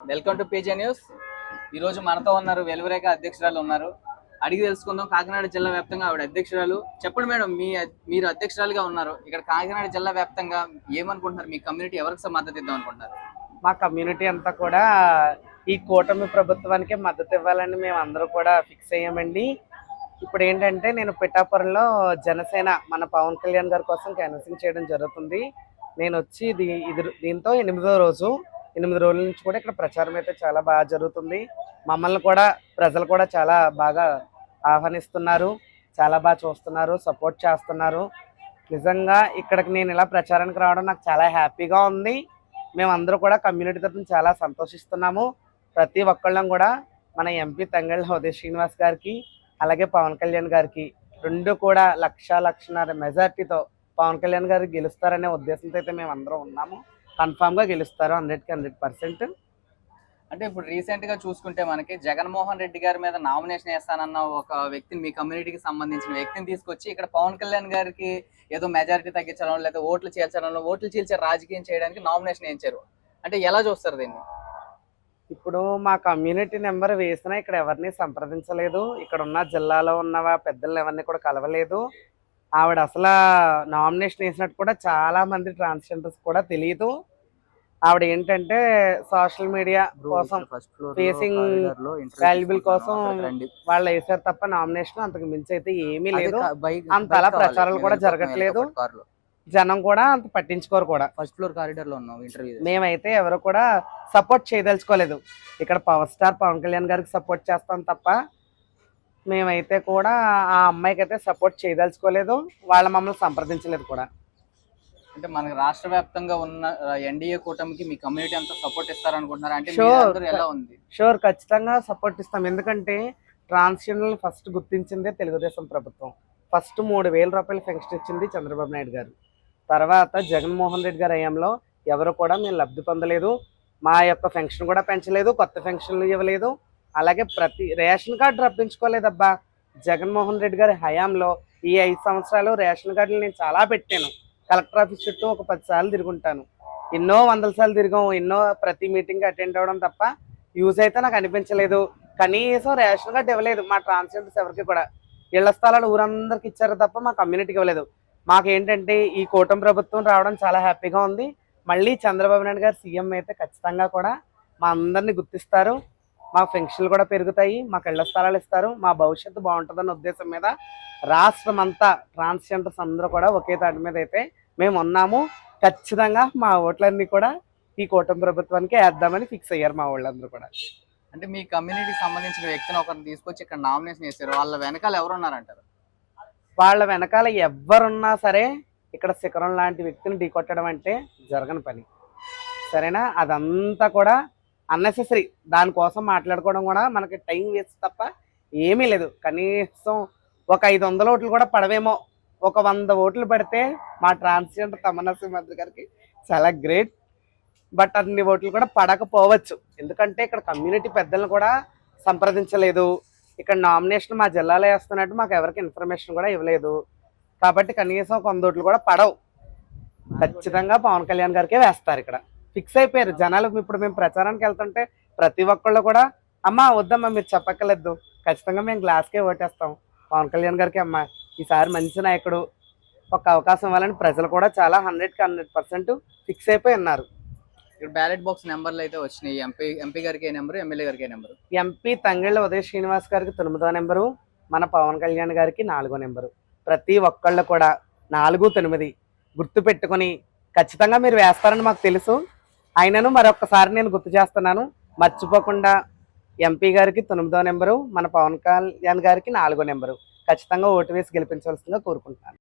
Welcome to page news. ఈ రోజు మనతో ఉన్నారు వెలువరేఖ అధ్యక్షురాలు ఉన్నారు. అడిగి తెలుసుకుందాం కాకినాడ జిల్లా వ్యాప్తంగా ఆవిడ అధ్యక్షురాలు. చెప్పండి మేడం మీ మీరు అధ్యక్షురాలుగా ఉన్నారు. ఇక్కడ కాకినాడ జిల్లా వ్యాప్తంగా ఏమనుకుంటున్నారు? మీ కమ్యూనిటీ ఎవరికి మద్దతు ఇద్దాం అనుకుంటున్నారు? మా కమ్యూనిటీ అంతా కూడా ఈ కూటమి ప్రభుత్వానికి మద్దతు ఇవ్వాలని మేము అందరూ కూడా ఫిక్స్ అయ్యామండి. ఇప్పుడు ఏంటంటే నేను పిఠాపురంలో జనసేన మన పవన్ కళ్యాణ్ గారి కోసం క్యాన్వసింగ్ చేయడం జరుగుతుంది. నేను వచ్చి ఇది ఇది దీంతో ఎనిమిదో రోజు ఎనిమిది రోజుల నుంచి కూడా ఇక్కడ ప్రచారం అయితే చాలా బాగా జరుగుతుంది. మమ్మల్ని కూడా ప్రజలు కూడా చాలా బాగా ఆహ్వానిస్తున్నారు. చాలా బాగా చూస్తున్నారు సపోర్ట్ చేస్తున్నారు. నిజంగా ఇక్కడికి నేను ఇలా ప్రచారానికి రావడం నాకు చాలా హ్యాపీగా ఉంది. మేమందరూ కూడా కమ్యూనిటీ తరఫున చాలా సంతోషిస్తున్నాము. ప్రతి ఒక్కళ్ళం కూడా మన ఎంపీ తంగళ్ళ హోదయ శ్రీనివాస్ గారికి అలాగే పవన్ కళ్యాణ్ గారికి రెండు కూడా లక్ష లక్షన్నర మెజార్టీతో పవన్ కళ్యాణ్ గారు గెలుస్తారనే ఉద్దేశంతో అయితే మేము ఉన్నాము. కన్ఫామ్గా గెలుస్తారు హండ్రెడ్కి హండ్రెడ్ పర్సెంట్. అంటే ఇప్పుడు రీసెంట్గా చూసుకుంటే మనకి జగన్మోహన్ రెడ్డి గారి మీద నామినేషన్ వేస్తానన్న ఒక వ్యక్తిని మీ కమ్యూనిటీకి సంబంధించిన వ్యక్తిని తీసుకొచ్చి ఇక్కడ పవన్ కళ్యాణ్ గారికి ఏదో మెజారిటీ తగ్గించడం లేదా ఓట్లు చేర్చడంలో ఓట్లు చీల్చే రాజకీయం చేయడానికి నామినేషన్ వేయించారు. అంటే ఎలా చూస్తారు దీన్ని? ఇప్పుడు మా కమ్యూనిటీ నెంబర్ వేసినా ఇక్కడ ఎవరిని సంప్రదించలేదు. ఇక్కడ ఉన్న జిల్లాలో ఉన్న పెద్దలు ఎవరిని కూడా కలవలేదు. ఆవిడ అసలు నామినేషన్ వేసినట్టు కూడా చాలా మంది ట్రాన్స్జెండర్స్ కూడా తెలియదు ఆవిడ ఏంటంటే సోషల్ మీడియా కోసం facing valuable కోసం వాళ్ళు వేసారు తప్ప నామినేషన్ అంతకు మించి అయితే ఏమీ లేదు. అంత అలా ప్రచారాలు కూడా జరగట్లేదు. జనం కూడా అంత పట్టించుకోరు కూడా. ఫస్ట్ ఫ్లోర్ కారిడార్లో ఉన్నాం ఇంటర్వ్యూ మేమైతే ఎవరు కూడా సపోర్ట్ చేయదలుచుకోలేదు. ఇక్కడ పవర్ స్టార్ పవన్ కళ్యాణ్ గారికి సపోర్ట్ చేస్తాం తప్ప మేమైతే కూడా ఆ అమ్మాయికి అయితే సపోర్ట్ చేయదలుచుకోలేదు వాళ్ళ మమ్మల్ని సంప్రదించలేదు కూడా. అంటే మనకి రాష్ట్ర వ్యాప్తంగా ఉన్న ఎన్డీఏ కూటమికి మీ కమ్యూనిటీ అంతా సపోర్ట్ ఇస్తారనుకుంటున్నారు? అంటే. మీరందరూ ఎలా ఉంది? షూర్ ఖచ్చితంగా సపోర్ట్ ఇస్తాం. ఎందుకంటే ట్రాన్స్జెండర్ ఫస్ట్ గుర్తించిందే తెలుగుదేశం ప్రభుత్వం. ఫస్ట్ మూడు వేల రూపాయలు పెన్షన్ ఇచ్చింది చంద్రబాబు నాయుడు గారు. తర్వాత జగన్మోహన్ రెడ్డి గారి హయాంలో ఎవరు కూడా మేము లబ్ధి పొందలేదు. మా యొక్క పెన్షన్ కూడా పెంచలేదు కొత్త పెన్షన్లు ఇవ్వలేదు. అలాగే ప్రతి రేషన్ కార్డు రప్పించుకోలేదబ్బా. జగన్మోహన్ రెడ్డి గారి హయాంలో ఈ ఐదు సంవత్సరాలు రేషన్ కార్డులు నేను చాలా పెట్టాను. కలెక్టర్ ఆఫీస్ చుట్టూ ఒక పది సార్లు తిరుగుంటాను. ఎన్నో వందల సార్లు తిరిగాం ఎన్నో ప్రతి మీటింగ్ అటెండ్ అవ్వడం తప్ప యూజ్ అయితే నాకు అనిపించలేదు. కనీసం రేషన్ కార్డు ఇవ్వలేదు మా ట్రాన్స్జెండర్స్ ఎవరికి కూడా. ఇళ్ళ స్థలాలు ఊరందరికి ఇచ్చారు తప్ప మా కమ్యూనిటీకి ఇవ్వలేదు. మాకు ఏంటంటే ఈ కూటమి ప్రభుత్వం రావడం చాలా హ్యాపీగా ఉంది. మళ్ళీ చంద్రబాబు నాయుడు గారు సీఎం అయితే ఖచ్చితంగా కూడా మా అందరిని గుర్తిస్తారు. మా పెన్షన్లు కూడా పెరుగుతాయి మాకు ఇళ్ళ స్థలాలు ఇస్తారు మా భవిష్యత్తు బాగుంటుందన్న ఉద్దేశం మీద రాష్ట్రం అంతా ట్రాన్స్జెండర్స్ అందరూ కూడా ఒకే తాటి మీద అయితే మేము ఉన్నాము. ఖచ్చితంగా మా ఓట్లన్నీ కూడా ఈ కూటమి ప్రభుత్వానికి వేద్దామని ఫిక్స్ అయ్యారు మా వాళ్ళందరూ కూడా. అంటే మీ కమ్యూనిటీకి సంబంధించిన వ్యక్తిని ఒకరిని తీసుకొచ్చి ఇక్కడ నామినేషన్ వేసారు వాళ్ళ వెనకాల ఎవరు ఉన్నారంటారు? వాళ్ళ వెనకాల ఎవరున్నా సరే ఇక్కడ శిఖరం లాంటి వ్యక్తిని ఢీకొట్టడం అంటే జరగని పని. సరేనా? అదంతా కూడా అన్నెసెసరీ. దానికోసం మాట్లాడుకోవడం కూడా మనకి టైం వేస్ట్ తప్ప ఏమీ లేదు. కనీసం ఒక ఐదు వందల ఓట్లు కూడా పడవేమో. ఒక వంద ఓట్లు పడితే మా ట్రాన్స్జెండర్ తమన్నా సింహద్రి గారికి చాలా గ్రేట్ బట్ అన్ని ఓట్లు కూడా పడకపోవచ్చు. ఎందుకంటే ఇక్కడ కమ్యూనిటీ పెద్దలను కూడా సంప్రదించలేదు. ఇక్కడ నామినేషన్ మా జిల్లాలో వేస్తున్నట్టు మాకు ఎవరికి ఇన్ఫర్మేషన్ కూడా ఇవ్వలేదు. కాబట్టి కనీసం కొంత ఓట్లు కూడా పడవు. ఖచ్చితంగా పవన్ కళ్యాణ్ గారికే వేస్తారు ఇక్కడ. ఫిక్స్ అయిపోయారు. జనాలు ఇప్పుడు మేము ప్రచారానికి వెళ్తుంటే ప్రతి ఒక్కళ్ళు కూడా అమ్మా వద్దమ్మా మీరు చెప్పక్కర్లేదు. ఖచ్చితంగా మేము గ్లాస్కే ఓటేస్తాం. పవన్ కళ్యాణ్ గారికి అమ్మా ఈసారి మంచి నాయకుడు. ఒక అవకాశం ఇవ్వాలని ప్రజలు కూడా చాలా హండ్రెడ్కి హండ్రెడ్ పర్సెంట్ ఫిక్స్ అయిపోయి ఉన్నారు. ఇక్కడ బ్యాలెట్ బాక్స్ నెంబర్లు అయితే వచ్చినాయి. ఎంపీ ఎంపీ గారికి ఏ నెంబర్ ఎమ్మెల్యే గారికి ఏ నెంబర్? ఎంపీ తంగళ్ళ ఉదయ్ శ్రీనివాస్ గారికి తొమ్మిదో నెంబరు మన పవన్ కళ్యాణ్ గారికి నాలుగో నెంబరు. ప్రతి ఒక్కళ్ళు కూడా నాలుగు తొమ్మిది గుర్తు పెట్టుకొని ఖచ్చితంగా మీరు వేస్తారని మాకు తెలుసు. ఆయనను మరొకసారి నేను గుర్తు చేస్తున్నాను. మర్చిపోకుండా ఎంపీ గారికి తొమ్మిదో నెంబరు మన పవన్ కళ్యాణ్ గారికి నాలుగో నెంబరు. ఖచ్చితంగా ఓటు వేసి గెలిపించవలసిందిగా కోరుకుంటున్నాను.